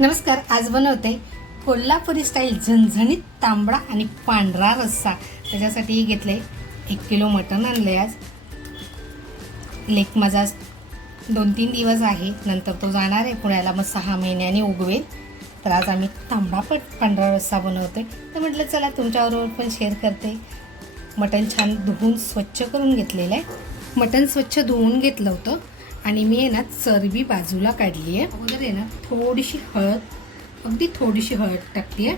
नमस्कार आज बनवते कोल्हापुरी स्टाईल झणझणीत तांबडा आणि पांढरा रस्सा. त्याच्यासाठी घेतले एक किलो मटण आणले आज. लेक माझा दोन तीन दिवस आहे नंतर तो जाणार आहे पुण्याला मग सहा महिन्याने उगवेल. तर आज आम्ही तांबडा पण पांढरा रस्सा बनवतोय. तर म्हटलं चला तुमच्याबरोबर पण शेअर करते. मटण छान धुवून स्वच्छ करून घेतलेलं आहे. मटण स्वच्छ धुवून घेतलं होतं. आणि मी आहे ना चरबी बाजूला काढली आहे. अगोदर आहे ना थोडीशी हळद अगदी थोडीशी हळद टाकते आहे.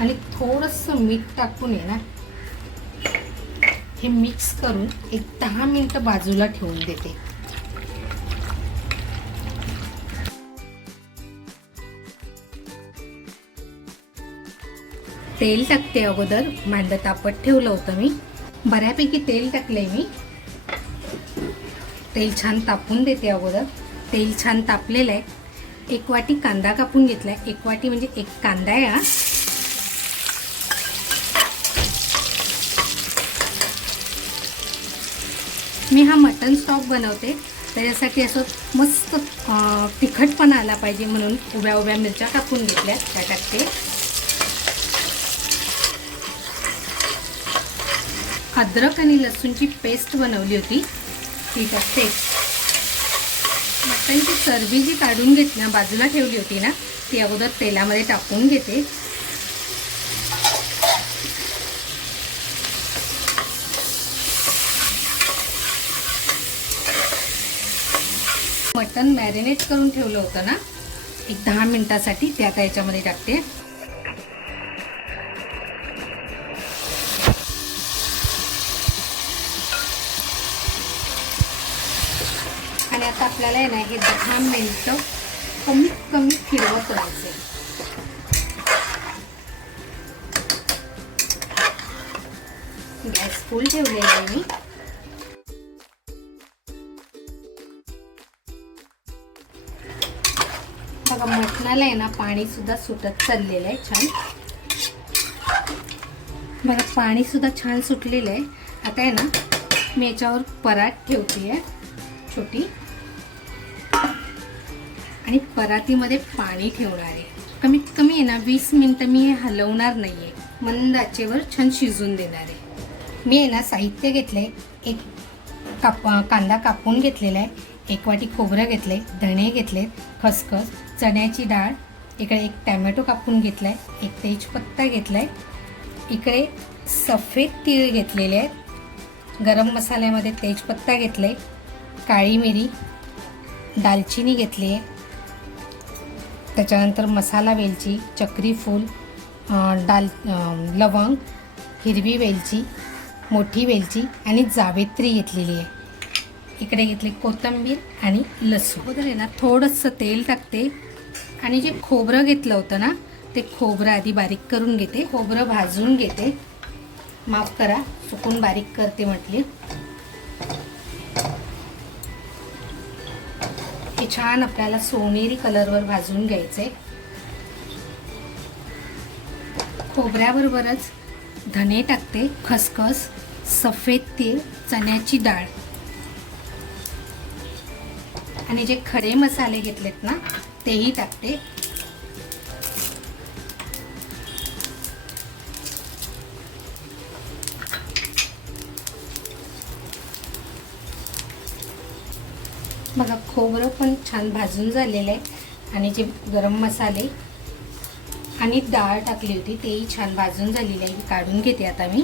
आणि थोडंसं मीठ टाकून आहे ना हे मिक्स करून एक दहा मिनटं बाजूला ठेवून देते. तेल टाकते अगोदर. मांडं तापत ठेवलं होतं मी. बऱ्यापैकी तेल टाकले मी. तेल छान तापून देते अगोदर. तेल छान तापलेलं आहे. एक वाटी कांदा कापून घेतला आहे एक वाटी म्हणजे एक कांदा आहे हा. मी हा मटन स्टॉक बनवते. त्याच्यासाठी असं मस्त तिखटपणा आला पाहिजे म्हणून उभ्या उभ्या मिरच्या कापून घेतल्या त्या टाकते अद्रक आणि लसूणची पेस्ट बनवली होती. ठीक असते मटणची चरबी जी काढून घेते ना बाजूला ठेवली होती ना ती अगोदर तेलामध्ये टाकून घेते. मटण मॅरिनेट करून ठेवलं होतं ना एक दहा मिनटासाठी त्या आता याच्यामध्ये टाकते. आपल्याला आहे ना हे दहा मिनटं कमीत कमी फिरवत राहायचे गॅस फुल ठेवलेला आहे मी. बघा मटणाला आहे ना पाणी सुद्धा सुटत चाललेलं आहे छान. बघा पाणी सुद्धा छान सुटलेलं आहे. आता आहे ना मी याच्यावर परात ठेवते आहे छोटी. आणि परातीमध्ये पाणी ठेवणार. आहे कमीत कमी आहे ना वीस मिनटं मी हे हलवणार नाही आहे मंद आचेवर छान शिजून देणार. आहे मी आहे ना साहित्य घेतलं आहे एक काप कांदा कापून घेतलेला आहे. एक वाटी खोबरं घेतले धणे घेतले खसखस. चण्याची डाळ. इकडे एक टॅमॅटो कापून घेतला आहे एक तेजपत्ता घेतला आहे इकडे सफेद तीळ घेतलेले आहेत. गरम मसाल्यामध्ये तेजपत्ता घेतला आहे काळी मिरी. दालचिनी घेतली आहे त्याच्यानंतर मसाला वेलची चक्री फूल डाल लवंग हिरवी वेलची मोठी वेलची आणि जावेत्री घेतलेली आहे. इकडे घेतली कोथिंबीर आणि लसूण. अगोदर आहे ना थोडंसं तेल टाकते आणि जे खोबरं घेतलं होतं ना ते खोबरं आधी बारीक करून घेते. खोबरं भाजून घेते. माफ करा चुकून बारीक करते म्हटली. हे छान आपल्याला सोनेरी कलरवर भाजून घ्यायचे. खोबऱ्याबरोबरच धने टाकते खसखस सफेद तीळ चण्याची डाळ. आणि जे खडे मसाले घेतलेत ना तेही टाकते. बघा खोबरं पण छान भाजून झालेलं आहे. आणि जे गरम मसाले आणि डाळ टाकली होती तेही छान भाजून झालेली आहे. काढून घेते आता मी.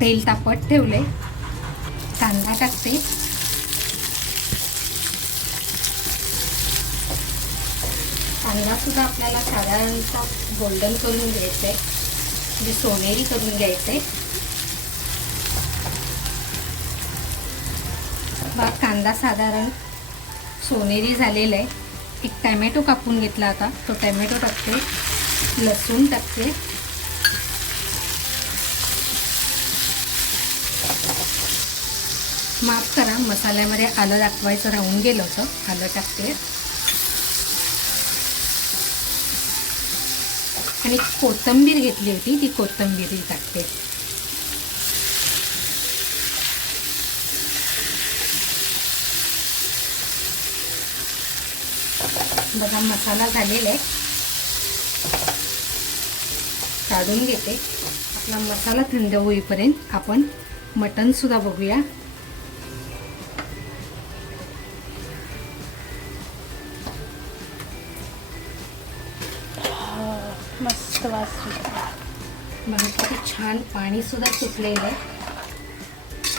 तेल तापत ठेवले कांदा टाकते. कांदा सुद्धा आपल्याला साधारणतः गोल्डन करून घ्यायचा आहे म्हणजे सोनेरी करून घ्यायचं आहे बा कांदा साधारण सोनेरी झालेला आहे. एक टॅमॅटो कापून घेतला आता. तो टॅमॅटो टाकते. लसूण टाकते. माफ करा मसाल्यामध्ये आलं दाखवायचं राहून गेलं होतं. आलं टाकते. आणि कोथिंबीर घेतली होती. ती कोथंबीर टाकते. बघा मसाला झालेला आहे. काढून घेते. आपला मसाला थंड होईपर्यंत आपण मटनसुद्धा बघूया. मस्त वास मला किती छान पाणीसुद्धा सुटलेलं आहे.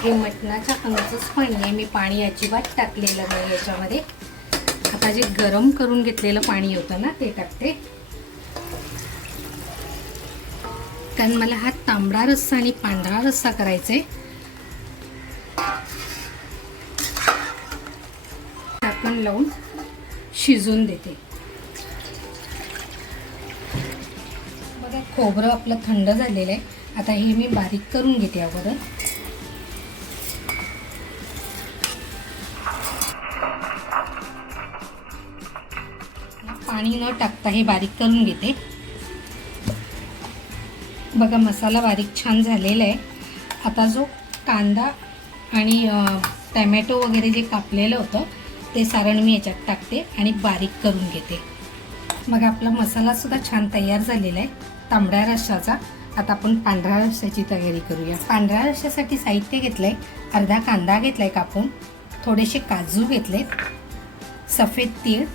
हे मटणाच्या अंगचंच पाणी आहे. मी पाणी अजिबात टाकलेलं नाही याच्यामध्ये. आता जे गरम करून घेतलेलं पाणी होतं ना ते टाकते. कारण मला हा तांबडा रस्सा आणि पांढरा रस्सा करायचा आहे आपण लावून शिजून देते. बघा खोबरं आपलं थंड झालेलं आहे. आता हे मी बारीक करून घेते अगोदर. पाणी न टाकता हे बारीक करून घेते. बघा मसाला बारीक छान झालेला आहे. आता जो कांदा आणि टॅमॅटो वगैरे जे कापलेलं होतं ते सारण मी याच्यात टाकते आणि बारीक करून घेते. मग आपला मसालासुद्धा छान तयार झालेला आहे. तांबड्या रश्शाचा आता आपण पांढऱ्या रश्श्याची तयारी करूया. पांढऱ्या रश्श्यासाठी साहित्य घेतलं आहे अर्धा कांदा घेतला आहे कापून. थोडेसे काजू घेतले सफेद तीळ.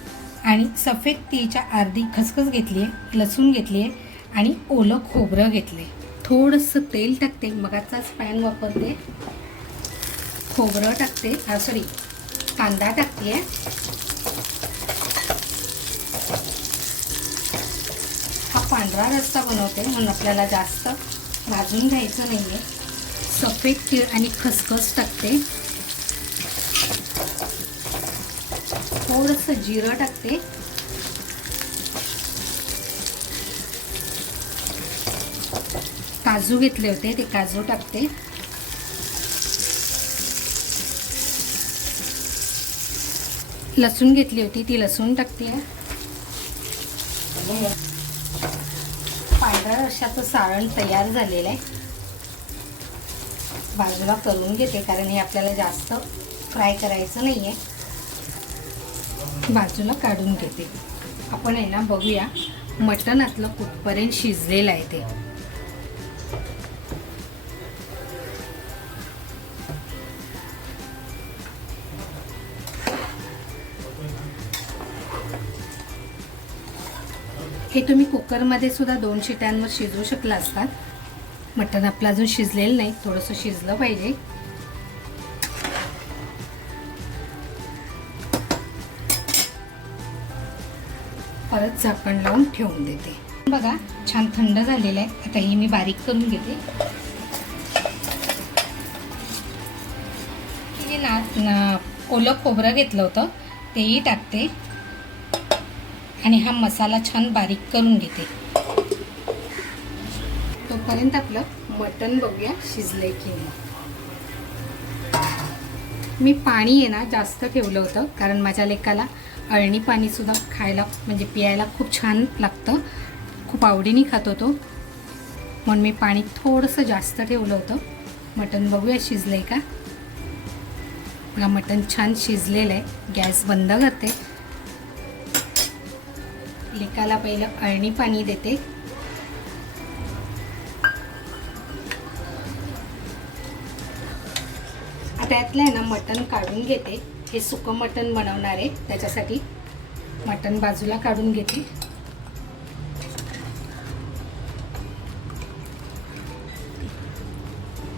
आणि सफेद तीच्या अर्धी खसखस घेतली आहे लसूण घेतली आहे आणि ओलं खोबरं घेतलं आहे थोडंसं तेल टाकते मगाचाच पॅन वापरते. खोबरं टाकते सॉरी कांदा टाकते हा पांढरा रस्ता बनवते म्हणून आपल्याला जास्त भाजून घ्यायचं नाही आहे सफेद तीळ आणि खसखस टाकते. थोडंसं जिरं टाकते. काजू घेतले होते ते काजू टाकते. लसूण घेतली होती ती लसूण टाकते. पांढऱ्या रशाचं सारण तयार झालेलं आहे. बाजूला करून घेते कारण हे आपल्याला जास्त फ्राय करायचं नाही आहे बाजूला काढून घेते. आपण आहे ना बघूया मटण आतलं कुठपर्यंत शिजलेलं आहे ते. हे तुम्ही कुकरमध्ये सुद्धा दोन शिट्यांवर शिजवू शकला असतात मटण आपलं अजून शिजलेलं नाही थोडंसं शिजलं पाहिजे. परत झाकण लावून ठेवून देते. बघा छान थंड झालेलं आहे. आता हे मी बारीक करून घेते. ना ना ओलं खोबरं घेतलं होतं तेही टाकते. आणि हा मसाला छान बारीक करून घेते. तोपर्यंत आपलं मटण बघूया शिजलंय की नाही. मी पाणी आहे ना जास्त ठेवलं होतं कारण माझ्या लेकाला अळणी पाणीसुद्धा खायला म्हणजे पियायला खूप छान लागतं. खूप आवडीने खातो तो. म्हणून मी पाणी थोडंसं जास्त ठेवलं होतं. मटण बघूया शिजलं आहे का? मला मटण छान शिजलेलं आहे. गॅस बंद करते. लेकाला पहिलं अळणी पाणी देते. आता त्यातलं आहे ना मटण काढून घेते. हे सुकं मटण बनवणार आहे. त्याच्यासाठी मटण बाजूला काढून घेते.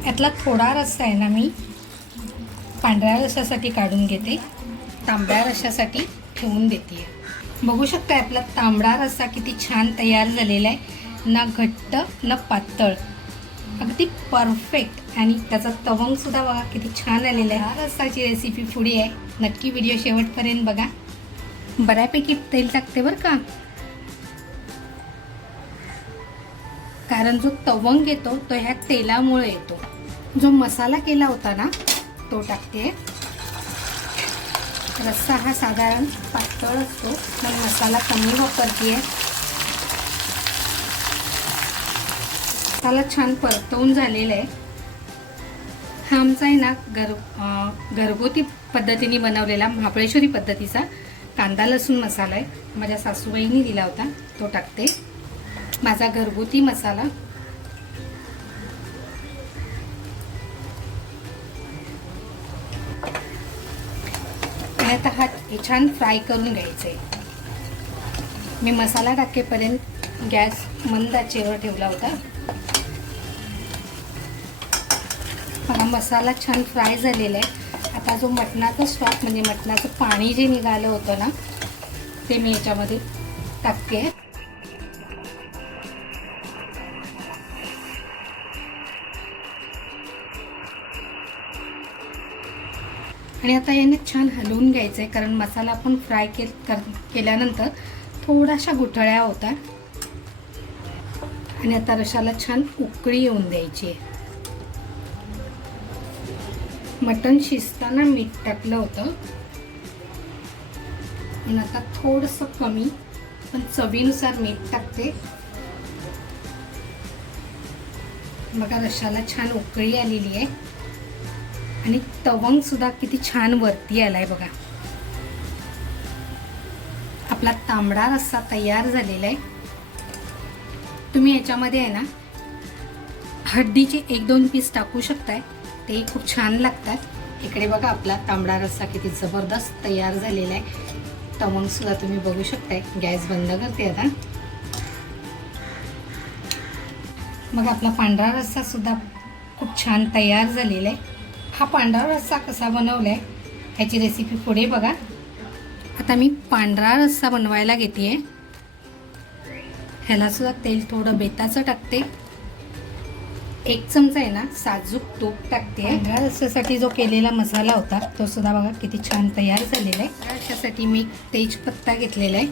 यातला थोडा रस्सा आहे ना मी पांढऱ्या रशासाठी काढून घेते. तांबड्या रशासाठी ठेवून देते. बघू शकता आपला तांबडा रस्सा किती छान तयार झालेला आहे. ना घट्ट ना पातळ. अगदी परफेक्ट आणि त्याचा तवंगसुद्धा बघा किती छान आलेला आहे. हा रस्साची रेसिपी पुढे आहे. नक्की व्हिडिओ शेवटपर्यंत बघा. बऱ्यापैकी तेल टाकते बरं का. कारण जो तवंग येतो तो ह्या तेलामुळे येतो. जो मसाला केला होता ना तो टाकते. रस्सा हा साधारण पातळ असतो पण मसाला कमी वापरते मसाला छान परतवून झालेला आहे. हा आमचा आहे ना घर घरगुती पद्धतीने बनवलेला महाबळेश्वरी पद्धतीचा कांदा लसूण मसाला आहे. माझ्या सासूबाईंनी दिला होता. तो टाकते. माझा घरगुती मसाला. आता हा हे छान फ्राय करून घ्यायचं. आहे मी मसाला टाकेपर्यंत गॅस मंद आचेवर ठेवला होता. बघा मसाला छान फ्राय झालेला आहे. आता जो मटणाचा स्टॉक म्हणजे मटणाचं पाणी जे निघालं होतं ना ते मी याच्यामध्ये टाकते. आणि आता याने छान हलवून घ्यायचं आहे कारण मसाला आपण फ्राय के कर केल्यानंतर थोड्याशा गुठळ्या होतात. आणि आता रशाला छान उकळी येऊन द्यायची आहे. मटण शिजताना मीठ टाकलं होतं. आणि आता थोडंसं कमी पण चवीनुसार मीठ टाकते. बघा रशाला छान उकळी आलेली आहे. आणि तवंग सुद्धा किती छान वरती आलाय बघा. आपला तांबडा रस्सा तयार झालेला आहे. तुम्ही याच्यामध्ये आहे ना हड्डीचे एक दोन पीस टाकू शकताय. ते खूप छान लागतात. इकडे बघा आपला तांबडा रस्सा किती जबरदस्त तयार झालेला आहे. तवंग सुद्धा तुम्ही बघू शकताय. गॅस बंद करते आता. मग आपला पांढरा रस्सा सुद्धा खूप छान तयार झालेला आहे. हा पांढरा रस्सा कसा बनवला आहे ह्याची रेसिपी पुढे बघा. आता मी पांढरा रस्सा बनवायला घेते आहे ह्यालासुद्धा तेल थोडं बेताचं टाकते. एक चमचा आहे ना साजूक तूप टाकते. पांढऱ्या रस्स्यासाठी जो केलेला मसाला होता तो सुद्धा बघा किती छान तयार झालेला आहे. रस्स्यासाठी मी तेजपत्ता घेतलेला आहे.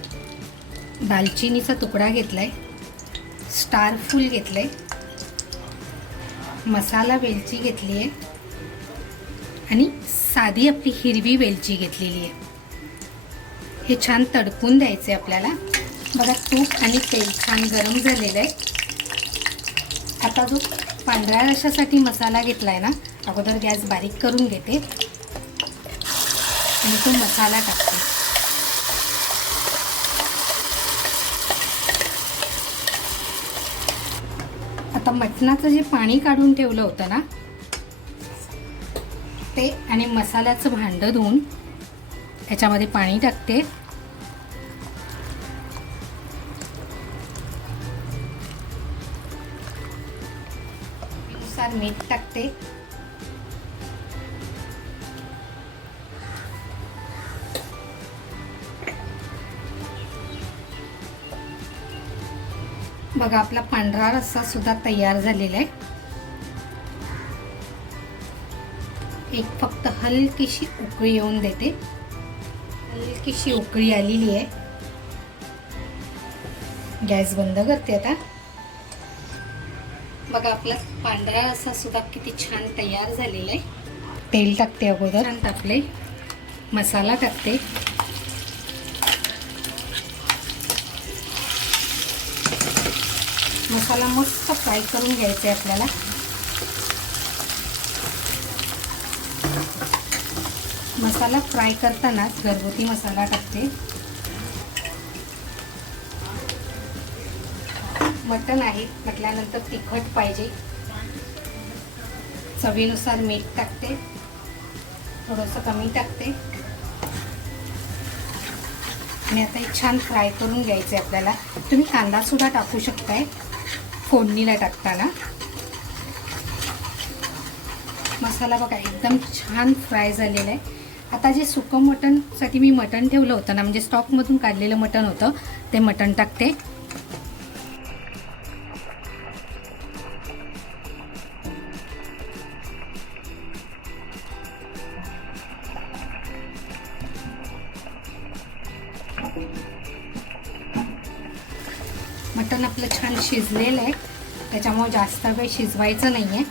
दालचिनीचा तुकडा घेतला आहे स्टार फूल घेतलं आहे मसाला वेलची घेतली आहे. आणि साधी आपली हिरवी वेलची घेतलेली आहे. हे छान तडकून द्यायचे आपल्याला. बघा तूप आणि तेल छान गरम झालेलं आहे. आता जो पांढऱ्या रशासाठी मसाला घेतला आहे ना अगोदर गॅस बारीक करून घेते. आणि तो मसाला टाकते. आता मटणाचं जे पाणी काढून ठेवलं होतं ना ते आणि मसाल्याचं भांडं धुवून ह्याच्यामध्ये पाणी टाकते. नुसार मीठ टाकते. बघा आपला पांढरा रस्सा सुद्धा तयार झालेला आहे. एक फक्त हलकीशी उकळी येऊन देते. हलकीशी उकळी आलेली आहे. गॅस बंद करते आता. बघा आपला पांढरा रस्सा सुद्धा किती छान तयार झालेला आहे. तेल टाकते अगोदर. छान टाकले मसाला टाकते. मसाला मस्त फ्राय करून घ्यायचा आहे आपल्याला. मसाला फ्राय करतानाच घरगुती मसाला टाकते. मटण आहे म्हटल्यानंतर तिखट पाहिजे. चवीनुसार मीठ टाकते. थोडंसं कमी टाकते. आणि आता एक छान फ्राय करून घ्यायचं आहे आपल्याला. तुम्ही कांदासुद्धा टाकू शकताय फोडणीला टाकताना. मसाला बघा एकदम छान फ्राय झालेला आहे. आता जे सुकं मटणसाठी मी मटण ठेवलं होतं ना म्हणजे स्टॉकमधून काढलेलं मटण होतं ते मटण टाकते. मटण आपलं छान शिजलेलं आहे. त्याच्यामुळे जास्त वेळ शिजवायचं नाही आहे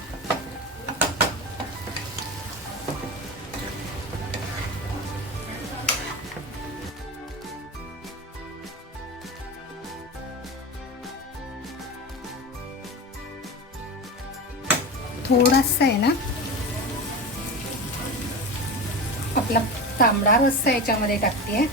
थोडासा आहे ना आपला तांबडा रस्सा याच्यामध्ये टाकते.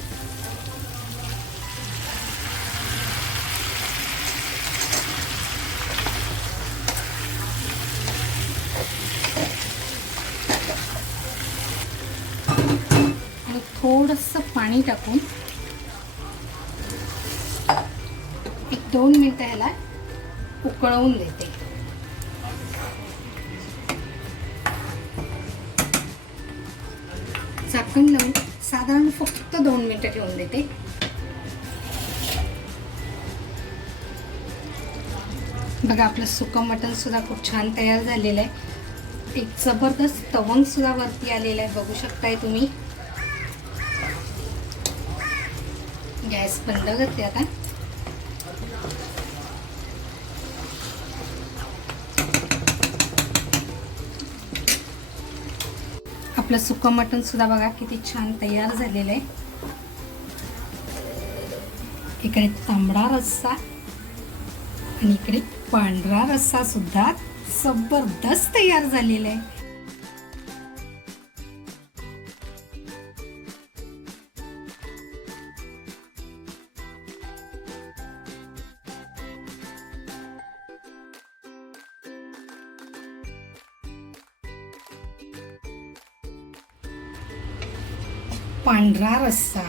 पाणी टाकून एक दोन मिनटं ह्याला उकळवून देते. झाकण लावून साधारण फक्त दोन मिनटं ठेवून देते. बघा आपलं सुकं मटण सुद्धा खूप छान तयार झालेलं आहे. एक जबरदस्त तवंग सुद्धा वरती आलेलं आहे. बघू शकताय तुम्ही. गॅस बंद करते आता. आपलं सुकं मटण सुद्धा बघा किती छान तयार झालेलं आहे. इकडे तांबडा रस्सा आणि इकडे पांढरा रस्सा सुद्धा जबरदस्त तयार झालेला आहे. पांढरा रस्सा.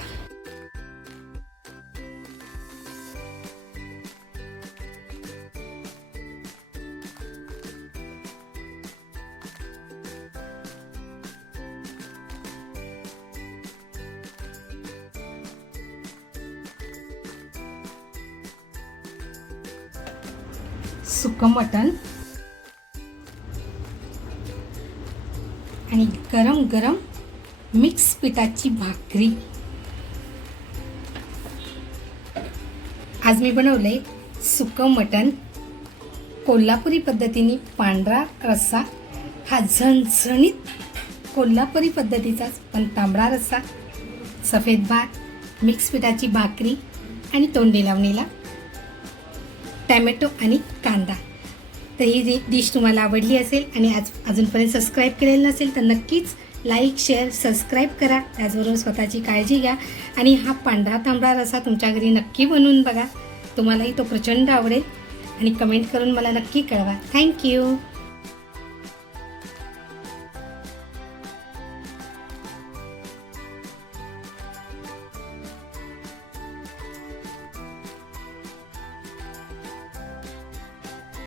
सुकं मटण. आणि गरम गरम मिक्स पिठाची भाकरी. आज मी बनवले सुकं मटण. कोल्हापुरी पद्धतीने पांढरा रस्सा. हा झणझणीत कोल्हापुरी पद्धतीचाच पण तांबडा रस्सा. सफेद भात मिक्स पिठाची भाकरी आणि तोंडी लावणीला. टॅमॅटो आणि कांदा. तर ही जी डिश तुम्हाला आवडली असेल आणि आज अजूनपर्यंत सबस्क्राईब केलेलं नसेल तर नक्कीच लाईक शेअर सबस्क्राईब करा. त्याचबरोबर स्वतःची काळजी घ्या. आणि हा पांढरा तांबडा रसा तुमच्या घरी नक्की बनवून बघा. तुम्हालाही तो प्रचंड आवडेल. आणि कमेंट करून मला नक्की कळवा. थँक्यू